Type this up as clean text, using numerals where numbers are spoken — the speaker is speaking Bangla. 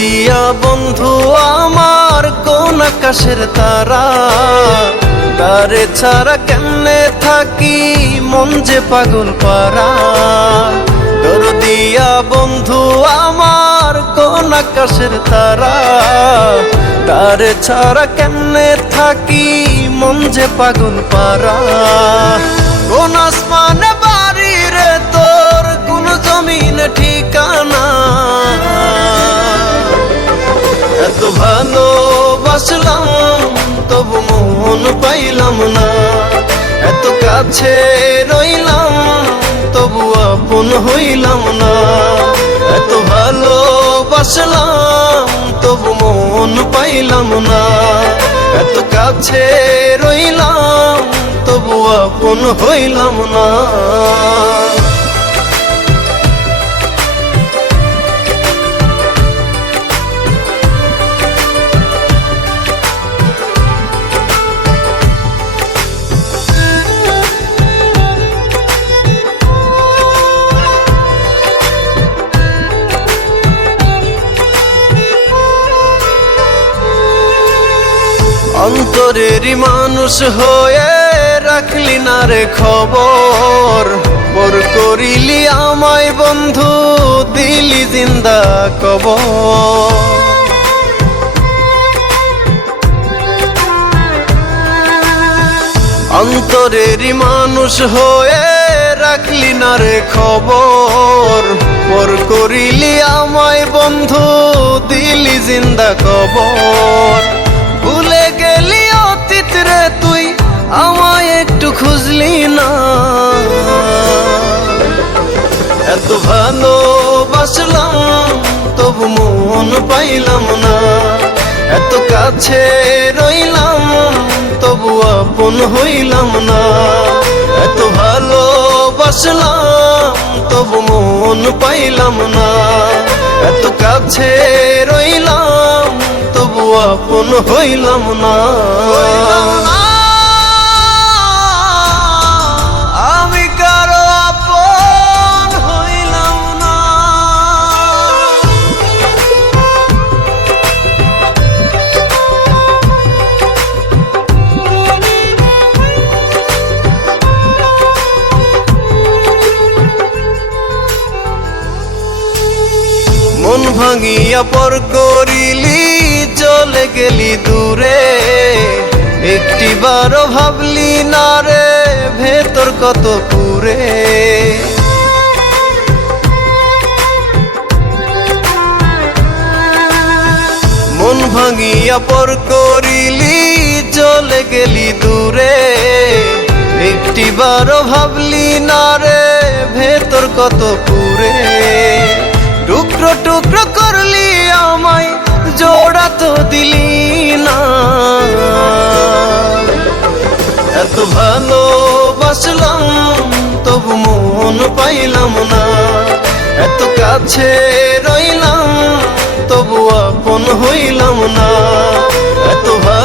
দরদিয়া বন্ধু আমার কোন আকাশের তারা, তারে ছাড়া কেমনে থাকি মন যে পাগল পারা। দরদিয়া বন্ধু আমার কোন আকাশের তারা, তারে ছাড়া কেমনে থাকি মন যে পাগল পারা। কোন আসমানে বাড়ি রে তোর, কোন জমিনে ঠিকানা, এত ভালোবাসলাম তবু মন পাইলাম না। এত কাছে রইলাম তবু আপন হইলাম না। এত ভালোবাসলাম তবু মন পাইলাম না। এত কাছে রইলাম তবু আপন হইলাম না। অন্তরেরই মানুষ হয়ে রাখলি না রে খবর, পর করিলি আমায় বন্ধু দিলি জিন্দা কবর। অন্তরেরই মানুষ হয়ে রাখলি না রে খবর, পর করিলি আমায় বন্ধু দিলি জিন্দা কবর। ভুলে গেলি অতীত রে তুই আমায় একটু খুঁজলি না। এত ভালোবাসলাম তবু মন পাইলাম না। এত কাছে রইলাম তবু আপন হইলাম না। এত ভালোবাসলাম তবু মন পাইলাম না। এত কাছে রইলাম তবু আপন হইলাম না। আমি কারো আপন হইলাম না। মন ভাঙিয়া পর করিলি চলে গেলি দূরে, একটিবারও ভাবলি না রে ভেতর কত পুরে। মন ভাঙিয়া পর করিলি চলে গেলি দূরে, একটিবারও ভাবলি না রে ভেতর কত পুরে। টুকরো টুকরো করলি আমায় জোড়া তো দিলি না। এত ভালোবাসলাম তবু মন পাইলাম না। এত কাছে রইলাম তবু আপন হইলাম না। এত ভালো